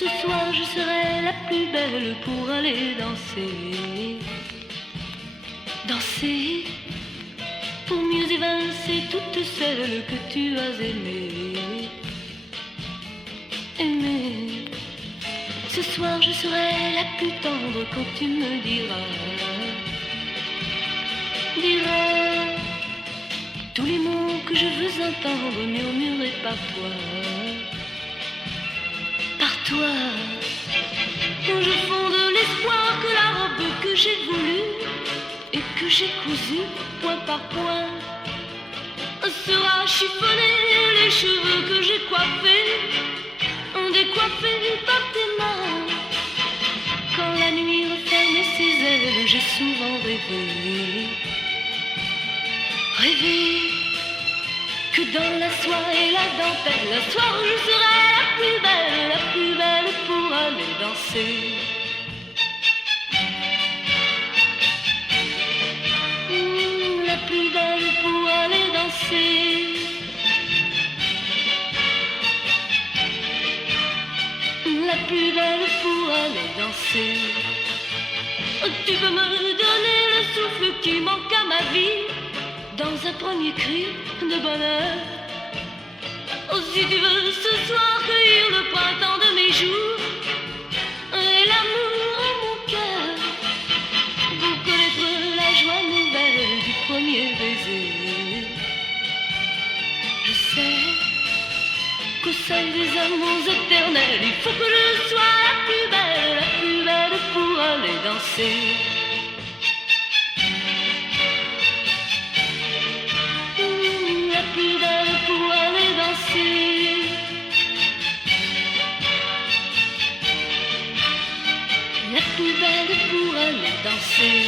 Ce soir je serai la plus belle pour aller danser. Danser pour mieux évincer toutes celles que tu as aimées. Aimer. Ce soir je serai la plus tendre quand tu me diras tous les mots que je veux entendre murmurés par toi. Par toi, quand je fonde l'espoir que la robe que j'ai voulue et que j'ai cousue point par point sera chiffonnée, les cheveux que j'ai coiffés décoiffés par tes mains. Quand la nuit referme ses ailes, j'ai souvent rêvé que dans la soie et la dentelle, la soir je serai la plus belle pour aller danser. La plus belle pour aller danser. La plus belle pour aller danser. Tu peux me donner le souffle qui manque à ma vie dans un premier cri de bonheur. Oh, si tu veux ce soir cueillir le printemps de mes jours et l'amour en mon cœur pour connaître la joie nouvelle du premier baiser. Je sais qu'au sein des amours éternels, il faut que je sois la plus belle pour aller danser. La plus belle pour aller danser. La plus belle pour aller danser.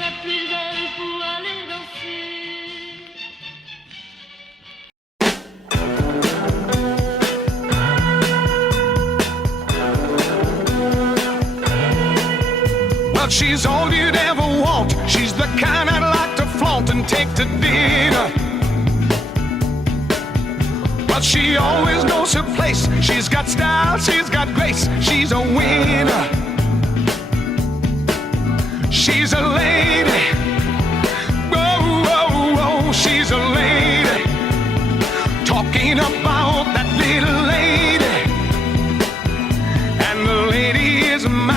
La plus belle pour aller danser. Well, she's all you'd ever want. She's the kind I'd like to flaunt and take to dinner. But she always knows her place. She's got style, she's got grace. She's a winner. She's a lady. Whoa, whoa, whoa, she's a lady. Talking about that little lady. And the lady is mine.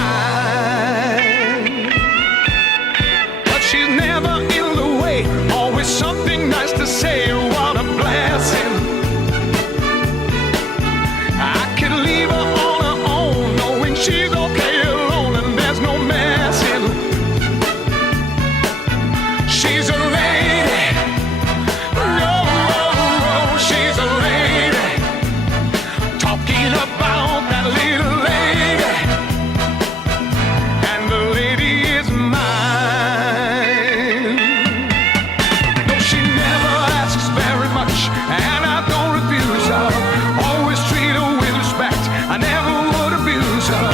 But she's never in the way. Always something nice to say. What a blessing. I could leave her on her own, knowing she's okay alone and there's no messing. She's a lady. Oh, oh, oh, she's a lady. Talking about that little lady. And the lady is mine. No, she never asks very much, and I don't refuse her. Always treat her with respect. I never would abuse her.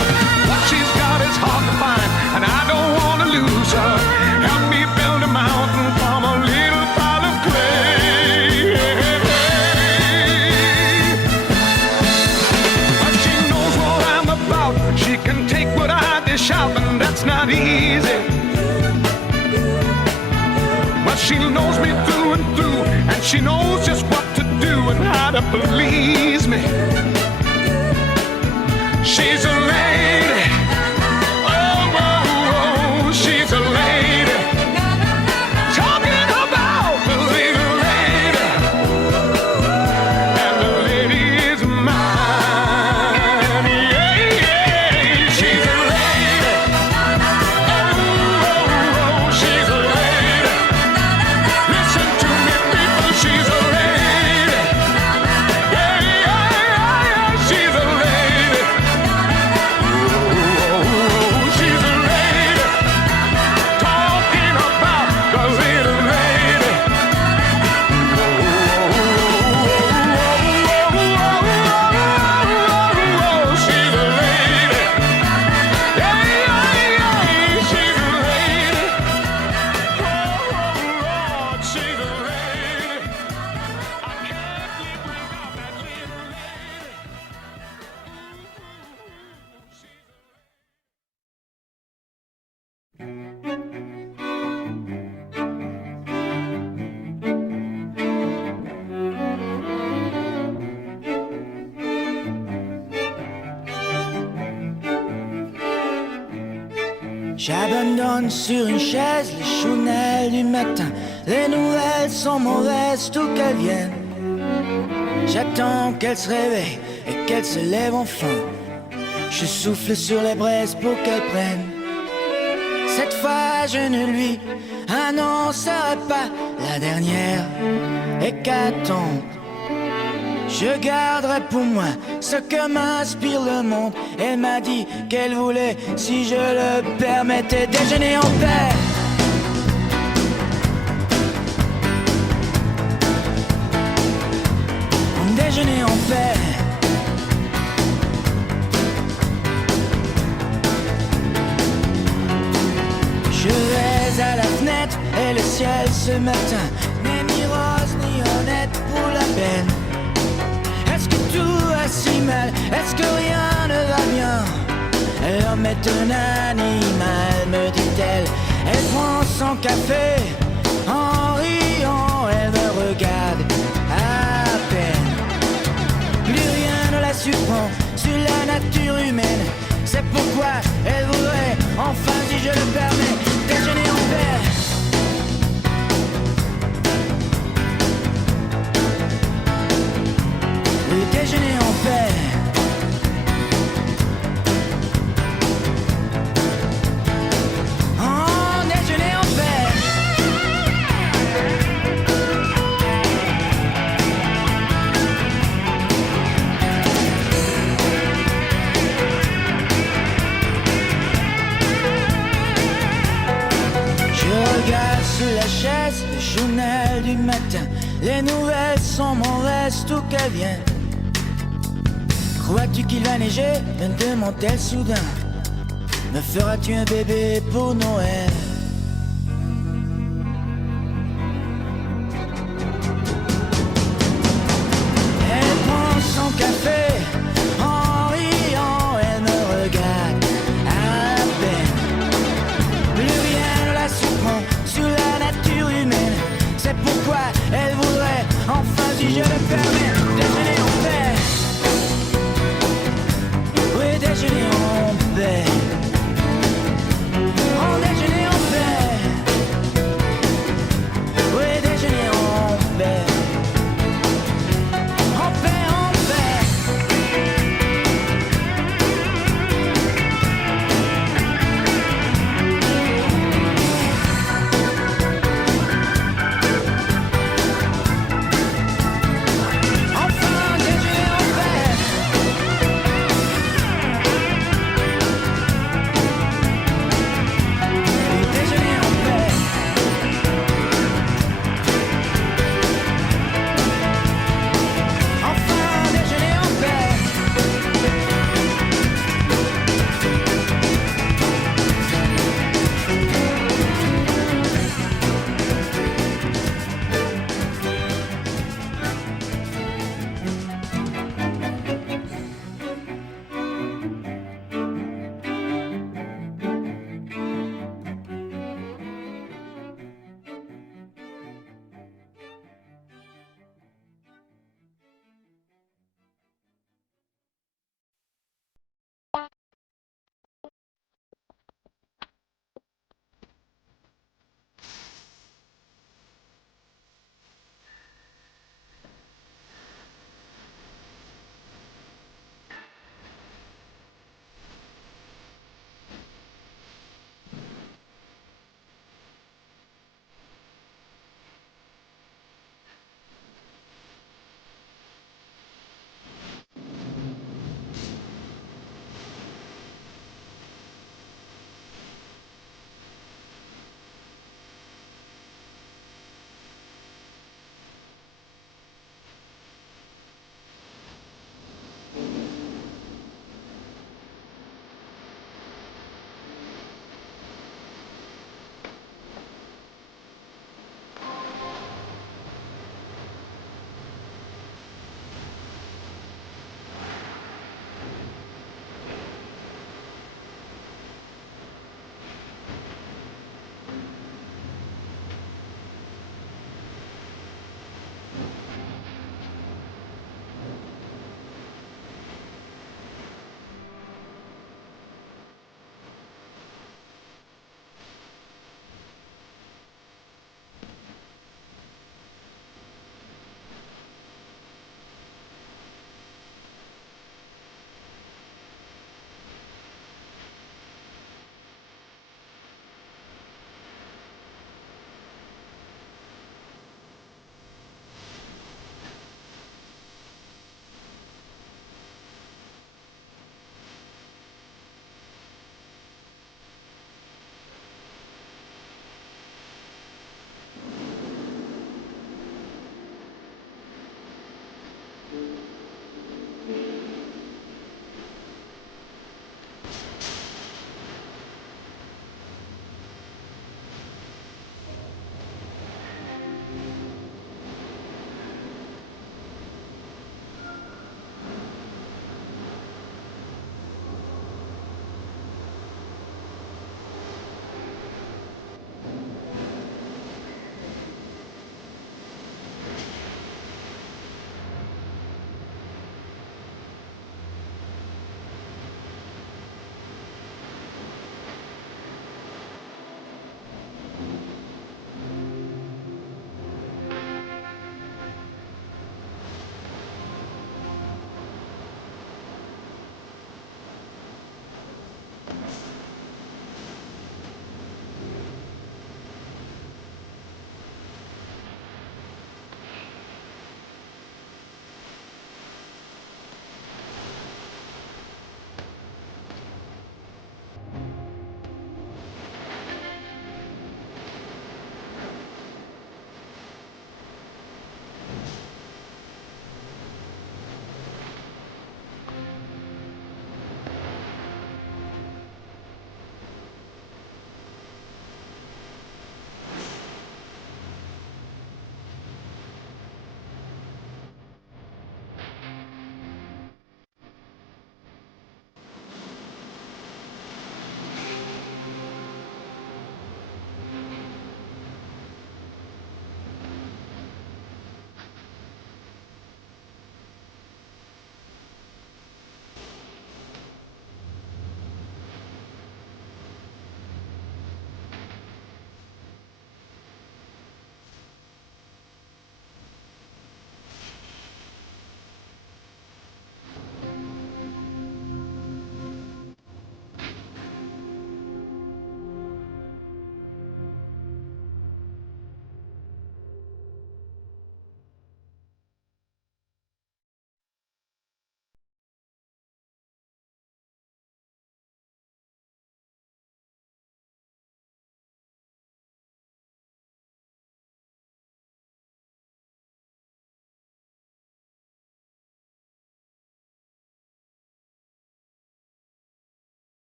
What she's got is hard to find, and I don't want to lose her. Help me build a mountain from a little pile of clay. But she knows what I'm about. She can take what I dish out, and that's not easy. But she knows me through and through, and she knows just what to do and how to please me. She's a lady. Oh, oh, oh, she's a lady. Talking about the little lady. And the lady is mine. Yeah, yeah, she's a lady. Oh, oh, oh, she's a lady. Listen to me, people, she's a lady. Yeah, yeah, yeah, yeah, she's a lady. J'abandonne sur une chaise les chounelles du matin. Les nouvelles sont mauvaises, tout qu'elles viennent. J'attends qu'elle se réveille et qu'elle se lève enfin. Je souffle sur les braises pour qu'elle prenne. Cette fois je ne lui annoncerai pas la dernière hécatombe. Je garderai pour moi ce que m'inspire le monde. Elle m'a dit qu'elle voulait, si je le permettais, déjeuner en paix. Déjeuner en paix. Je vais à la fenêtre et le ciel ce matin n'est ni rose ni honnête pour la peine. Est-ce que tout va si mal? Est-ce que rien ne va bien? L'homme est un animal, me dit-elle. Elle prend son café en riant, elle me regarde à peine. Plus rien ne la surprend sur la nature humaine. C'est pourquoi elle voudrait, enfin si je le permets, déjeuner en paix. Oui, déjeuner en paix. Oh, déjeuner en paix. Regarde sous la chaise le journal du matin. Les nouvelles sont mauvaises, tout qu'elles viennent. Crois-tu qu'il va neiger? Me demande-t-elle soudain. Me feras-tu un bébé pour Noël? Elle prend son café en riant, elle me regarde à peine. Plus rien ne la surprend sur la nature humaine. C'est pourquoi elle voudrait, enfin si je le permets, déjeuner en paix. Oui, déjeuner en paix. Oh, déjeuner en paix. Oui, déjeuner en paix. En paix, en paix.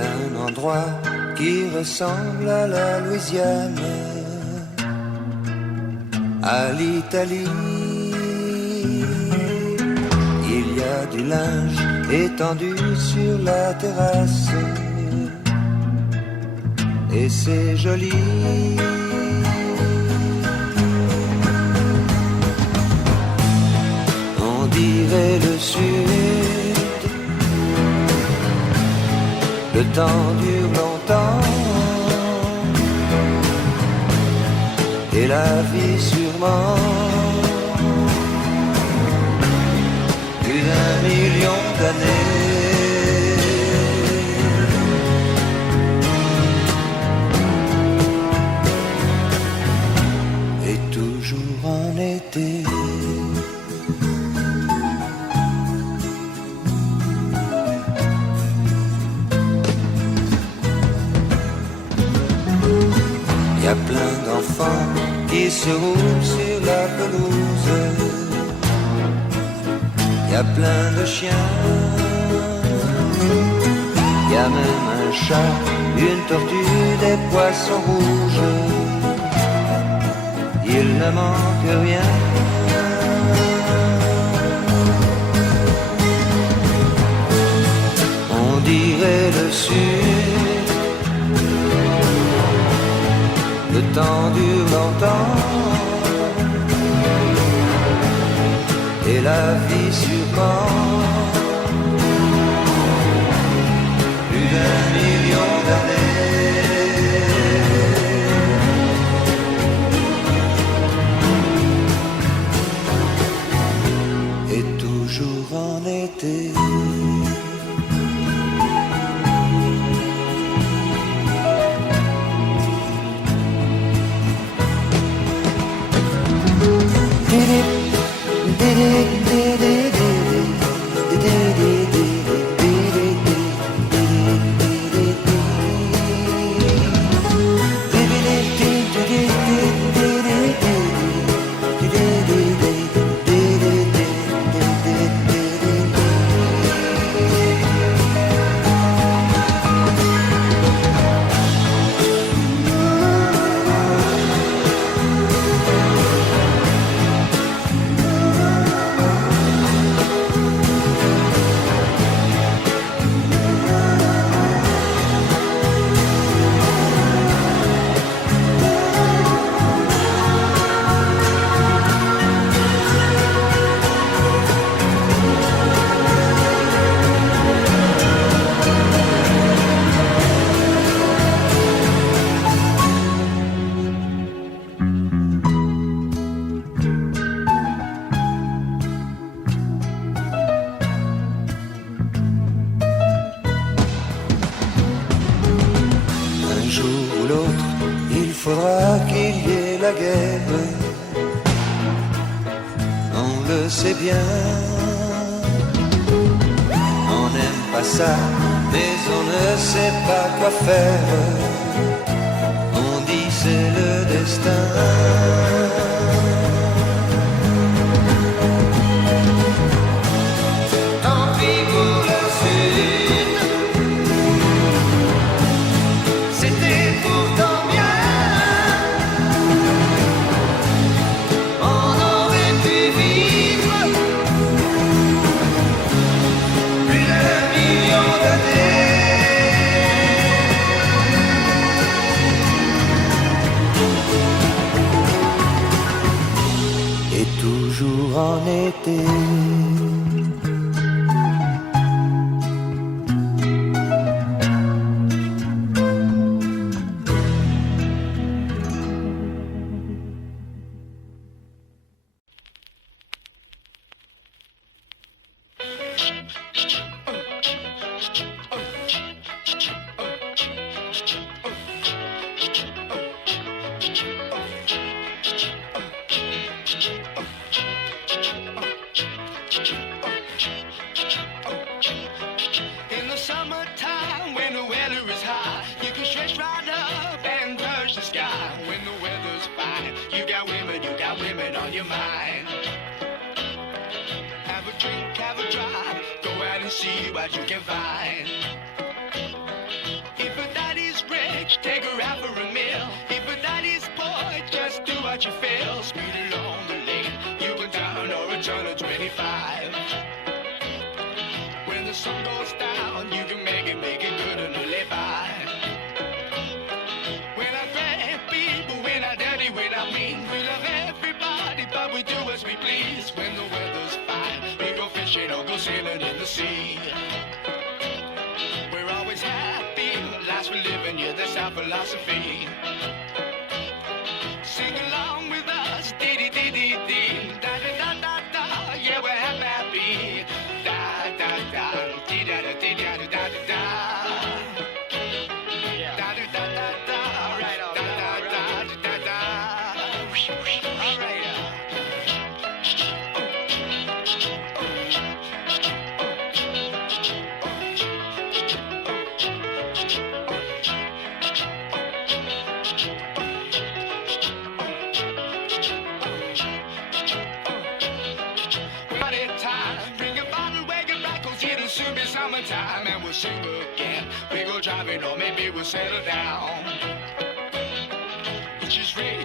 un endroit qui ressemble à la Louisiane, à l'Italie. Il y a du linge étendu sur la terrasse, et c'est joli. On dirait le sud, le temps dure longtemps, et la vie sûrement plus d'un million d'années. Et toujours en été. Y a plein d'enfants qui se roulent sur la pelouse. Y a plein de chiens. Y a même un chat, une tortue, des poissons rouges. Il ne manque rien. On dirait le sud. Le temps dure longtemps, et la vie sûrement plus d'un million d'années. Et toujours en été. C'est bien, on n'aime pas ça, mais on ne sait pas quoi faire. On dit c'est le destin. Tant pis pour le sud, c'était pourtant bien. On aurait pu vivre plus d'un million d'années. Et toujours en été. See what you can find. what you feel. Speed along the lane, you can turn or return to 25. When the sun goes down, you can make it good and live by. We're not bad people, we're not dirty, we're not mean. We love everybody, but we do as we please. When the weather's fine, we go fishing or go sailing in the sea. We're always happy, the lives we live in, yeah, that's our philosophy. Sing along with us, dee-dee-dee-dee-dee, da-da-da-da-da, yeah, we're happy, da-da-da, dee-da-da-dee-da-da-da-da. Da-da-da-da-da, right on, da-da-da-da-da. All right. Soon be summertime and we'll sing again. We go driving or maybe we'll settle down.